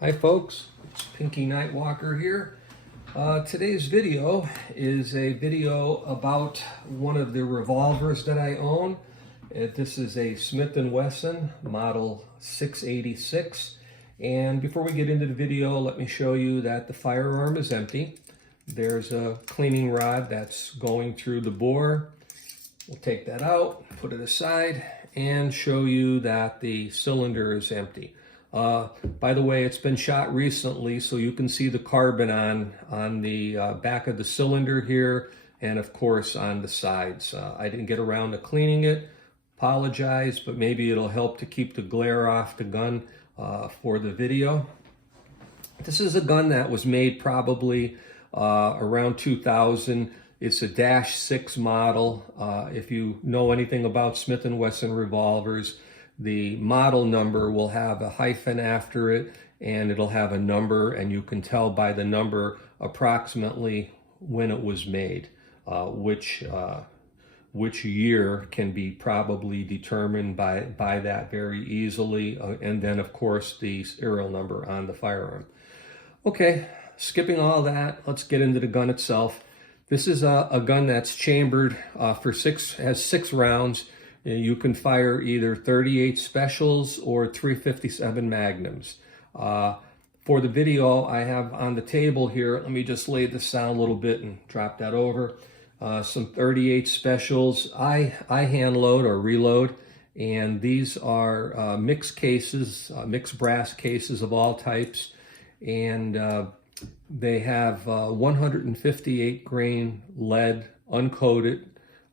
Hi folks, it's Pinky Nightwalker here. Today's video is a video about one of the revolvers that I own. This is a Smith & Wesson model 686. And before we get into the video, let me show you that the firearm is empty. There's a cleaning rod that's going through the bore. We'll take that out, put it aside, and show you that the cylinder is empty. By the way, it's been shot recently, so you can see the carbon on the back of the cylinder here, and of course on the sides. I didn't get around to cleaning it. Apologize, but maybe it'll help to keep the glare off the gun for the video. This is a gun that was made probably around 2000. It's a -6 model. If you know anything about Smith & Wesson revolvers, the model number will have a hyphen after it, and it'll have a number, and you can tell by the number approximately when it was made. Which year can be probably determined by that very easily, and then of course the serial number on the firearm. Okay, skipping all that, let's get into the gun itself. This is a gun that's chambered has 6 rounds. You can fire either 38 specials or 357 Magnums. For the video I have on the table here, let me just lay this down a little bit and drop that over. Some 38 specials. I hand load or reload, and these are mixed cases, mixed brass cases of all types, and they have 158 grain lead, uncoated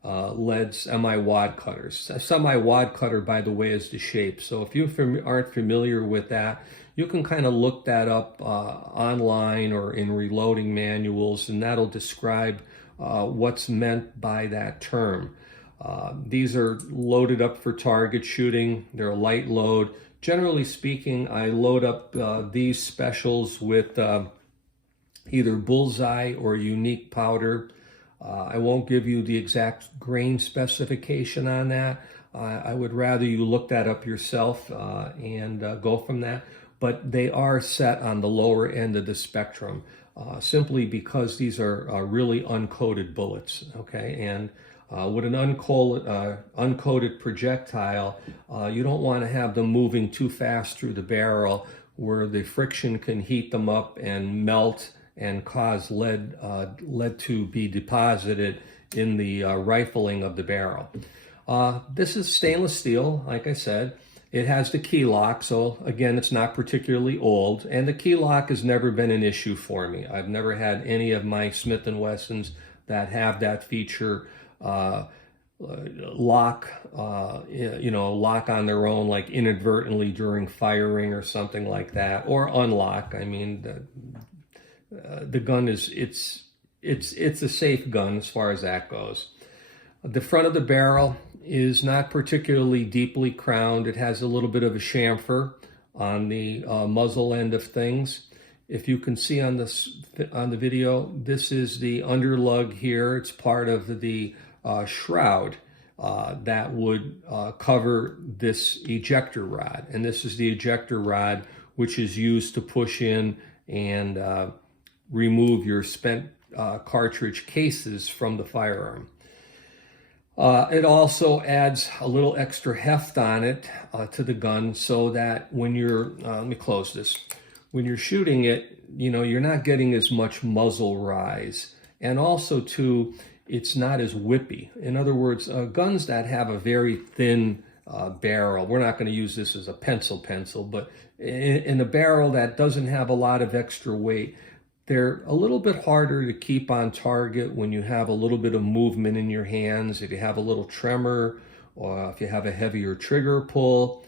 lead semi-wad cutters. A semi-wad cutter, by the way, is the shape. So if you aren't familiar with that, you can kind of look that up online or in reloading manuals, and that'll describe what's meant by that term. These are loaded up for target shooting. They're a light load. Generally speaking, I load up these specials with either bullseye or unique powder. I won't give you the exact grain specification on that. I would rather you look that up yourself and go from that. But they are set on the lower end of the spectrum, simply because these are really uncoated bullets, okay? And with an uncoated projectile, you don't want to have them moving too fast through the barrel where the friction can heat them up and melt and cause lead to be deposited in the rifling of the barrel. This is stainless steel, like I said. It has the key lock, so again, it's not particularly old, and the key lock has never been an issue for me. I've never had any of my Smith & Wessons that have that feature lock on their own, like inadvertently during firing or something like that, or unlock. I mean, the gun it's a safe gun as far as that goes. The front of the barrel is not particularly deeply crowned. It has a little bit of a chamfer on the muzzle end of things. If you can see on the video, this is the underlug here. It's part of the shroud that would cover this ejector rod, and this is the ejector rod which is used to push in and remove your spent cartridge cases from the firearm. It also adds a little extra heft on it to the gun, so that when you're, let me close this, when you're shooting it, you're not getting as much muzzle rise. And also too, it's not as whippy. In other words, guns that have a very thin barrel, we're not going to use this as a pencil, but in a barrel that doesn't have a lot of extra weight, they're a little bit harder to keep on target when you have a little bit of movement in your hands, if you have a little tremor, or if you have a heavier trigger pull.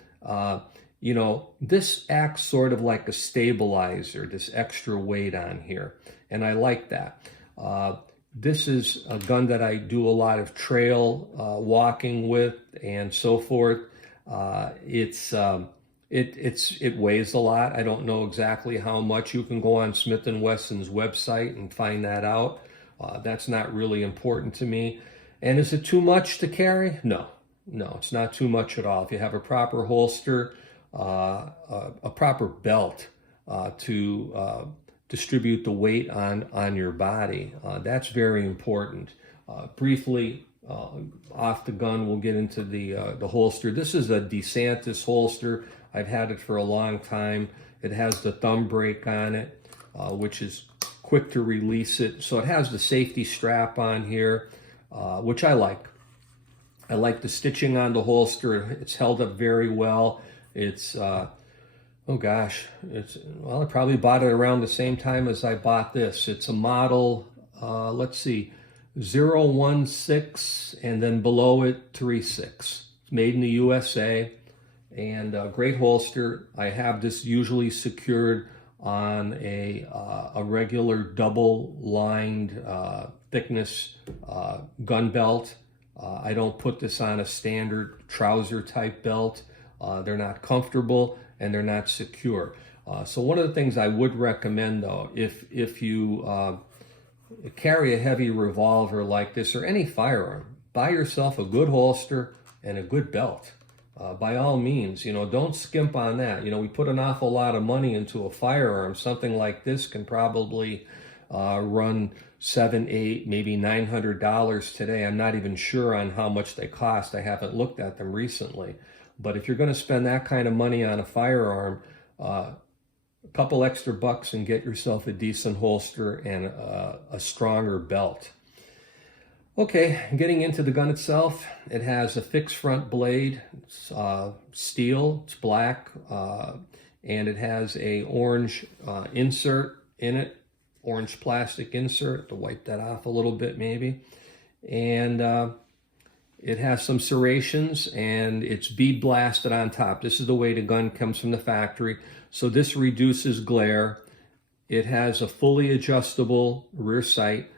This acts sort of like a stabilizer, this extra weight on here, and I like that. This is a gun that I do a lot of trail walking with and so forth. It weighs a lot. I don't know exactly how much. You can go on Smith & Wesson's website and find that out. That's not really important to me. And is it too much to carry? No, it's not too much at all. If you have a proper holster, a proper belt, to distribute the weight on your body. That's very important. Briefly, off the gun, we'll get into the holster. This is a DeSantis holster. I've had it for a long time. It has the thumb brake on it, which is quick to release it. So it has the safety strap on here, which I like. I like the stitching on the holster. It's held up very well. It's, oh gosh, well, I probably bought it around the same time as I bought this. It's a model, let's see, 016, and then below it 36. It's made in the USA, and great holster. I have this usually secured on a regular double-lined thickness gun belt. I don't put this on a standard trouser type belt. They're not comfortable and they're not secure. So one of the things I would recommend, though, if you carry a heavy revolver like this or any firearm, buy yourself a good holster and a good belt. By all means, don't skimp on that. We put an awful lot of money into a firearm. Something like this can probably run $700, $800, maybe $900 today. I'm not even sure on how much they cost. I haven't looked at them recently. But if you're going to spend that kind of money on a firearm, a couple extra bucks and get yourself a decent holster and a stronger belt. Okay, getting into the gun itself, it has a fixed front blade. It's steel, it's black, and it has a orange insert in it, orange plastic insert, to wipe that off a little bit maybe. And it has some serrations, and it's bead blasted on top. This is the way the gun comes from the factory. So this reduces glare. It has a fully adjustable rear sight.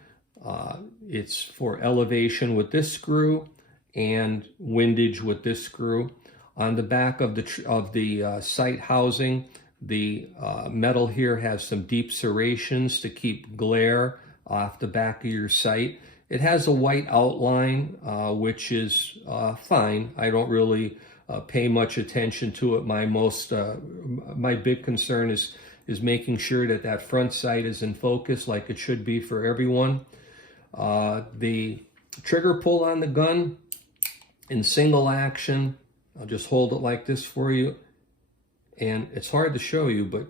It's for elevation with this screw and windage with this screw. On the back of the sight housing, the metal here has some deep serrations to keep glare off the back of your sight. It has a white outline, which is fine. I don't really pay much attention to it. My big concern is making sure that front sight is in focus like it should be for everyone. The trigger pull on the gun in single action, I'll just hold it like this for you, and it's hard to show you, but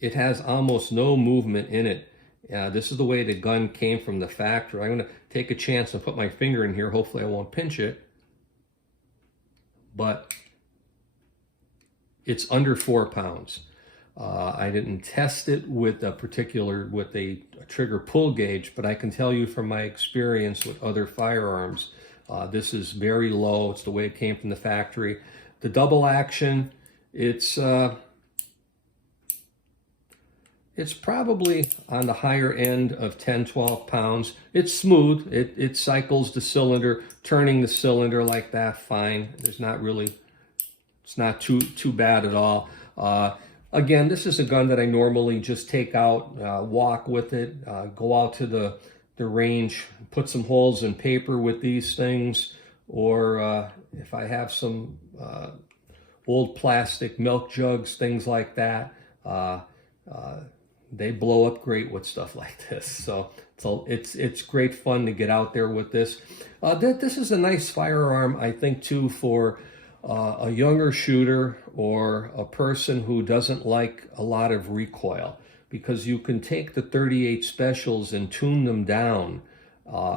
it has almost no movement in it. This is the way the gun came from the factory. I'm going to take a chance and put my finger in here. Hopefully I won't pinch it, but it's under 4 pounds. I didn't test it with a trigger pull gauge, but I can tell you from my experience with other firearms, this is very low. It's the way it came from the factory. The double action, it's probably on the higher end of 10, 12 pounds. It's smooth. It cycles the cylinder, turning the cylinder like that, fine. It's not too bad at all. Again, this is a gun that I normally just take out, walk with it, go out to the range, put some holes in paper with these things, or if I have some old plastic milk jugs, things like that, they blow up great with stuff like this. So it's great fun to get out there with this. This is a nice firearm, I think, too, for a younger shooter or a person who doesn't like a lot of recoil, because you can take the 38 specials and tune them down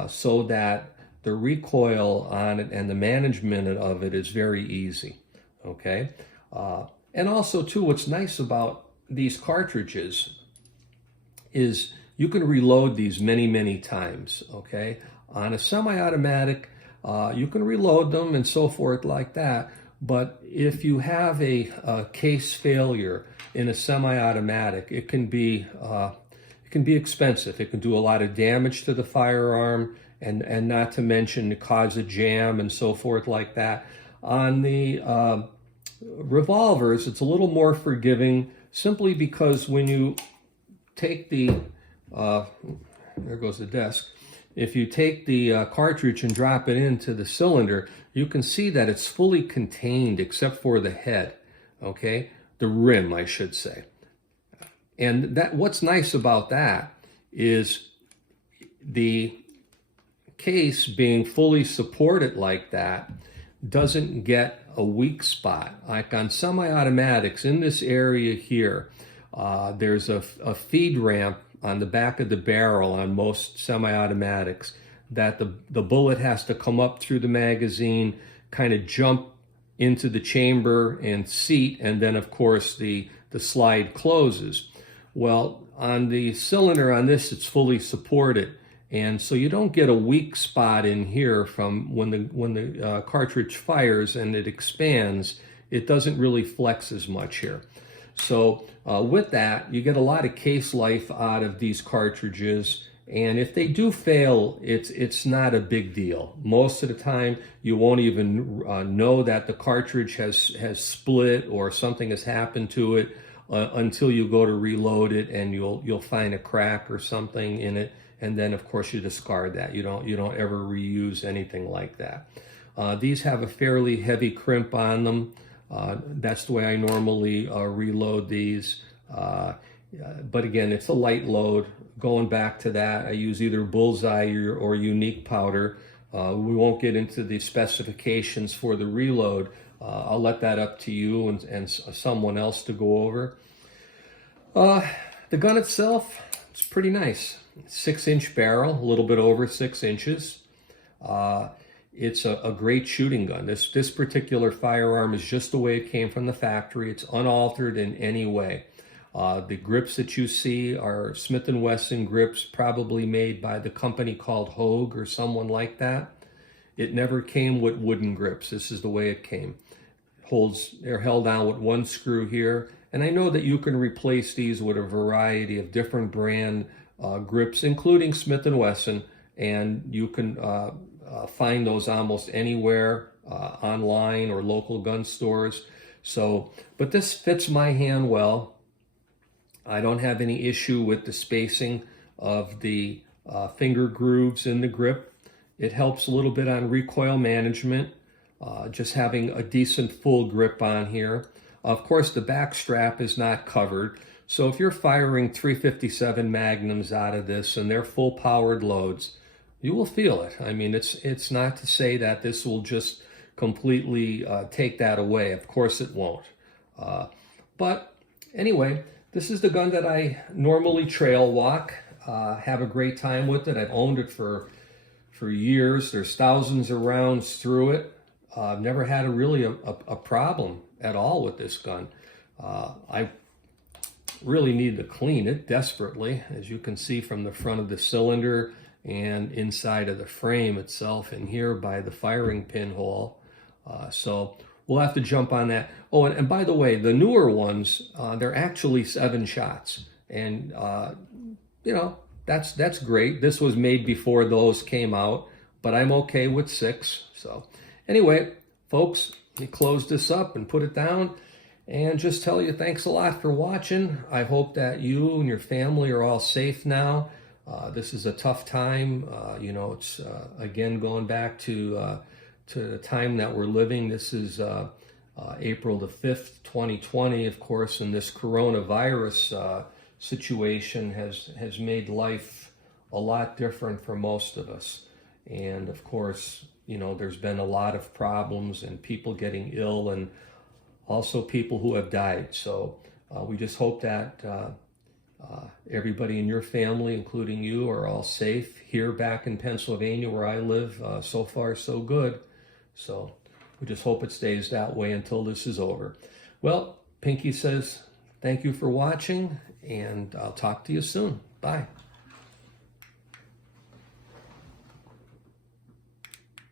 so that the recoil on it and the management of it is very easy. Okay, and also too, what's nice about these cartridges is you can reload these many times. Okay, on a semi-automatic, you can reload them and so forth like that. But if you have a case failure in a semi-automatic, it can be expensive. It can do a lot of damage to the firearm, and not to mention cause a jam and so forth like that. On the revolvers, it's a little more forgiving, simply because when you take the there goes the desk. If you take the cartridge and drop it into the cylinder, you can see that it's fully contained except for the head, okay? The rim, I should say. And that what's nice about that is the case being fully supported like that doesn't get a weak spot. Like on semi-automatics in this area here, there's a feed ramp on the back of the barrel on most semi-automatics that the bullet has to come up through the magazine, kind of jump into the chamber and seat, and then of course the slide closes. Well, on the cylinder on this, it's fully supported, and so you don't get a weak spot in here from when the cartridge fires and it expands. It doesn't really flex as much here. So with that, you get a lot of case life out of these cartridges. And if they do fail, it's not a big deal. Most of the time, you won't even know that the cartridge has split or something has happened to it until you go to reload it, and you'll find a crack or something in it, and then of course you discard that. You don't ever reuse anything like that. These have a fairly heavy crimp on them. That's the way I normally reload these. But again, it's a light load. Going back to that, I use either bullseye or unique powder. We won't get into the specifications for the reload. I'll let that up to you and someone else to go over. The gun itself, it's pretty nice. 6-inch barrel, a little bit over 6 inches. It's a great shooting gun. This particular firearm is just the way it came from the factory. It's unaltered in any way. The grips that you see are Smith & Wesson grips, probably made by the company called Hogue or someone like that. It never came with wooden grips. This is the way it came. They're held down with one screw here. And I know that you can replace these with a variety of different brand grips, including Smith & Wesson, and you can find those almost anywhere online or local gun stores. So, but this fits my hand well. I don't have any issue with the spacing of the finger grooves in the grip. It helps a little bit on recoil management, just having a decent full grip on here. Of course, the back strap is not covered. So if you're firing 357 Magnums out of this and they're full powered loads, you will feel it. I mean, it's not to say that this will just completely take that away. Of course it won't. But anyway, this is the gun that I normally trail walk, have a great time with it. I've owned it for years. There's thousands of rounds through it. I've never had a problem at all with this gun. I really need to clean it desperately, as you can see from the front of the cylinder and inside of the frame itself and here by the firing pinhole. So we'll have to jump on that. Oh, and by the way, the newer ones, they're actually 7 shots. And, you know, that's great. This was made before those came out, but I'm okay with 6. So anyway, folks, we close this up and put it down and just tell you thanks a lot for watching. I hope that you and your family are all safe now. This is a tough time. You know, it's, again, going back to the time that we're living. This is April the 5th, 2020, of course, and this coronavirus situation has made life a lot different for most of us. And of course, you know, there's been a lot of problems and people getting ill and also people who have died. So we just hope that everybody in your family, including you, are all safe. Here back in Pennsylvania where I live, so far so good. So we just hope it stays that way until this is over. Well, Pinky says thank you for watching, and I'll talk to you soon. Bye.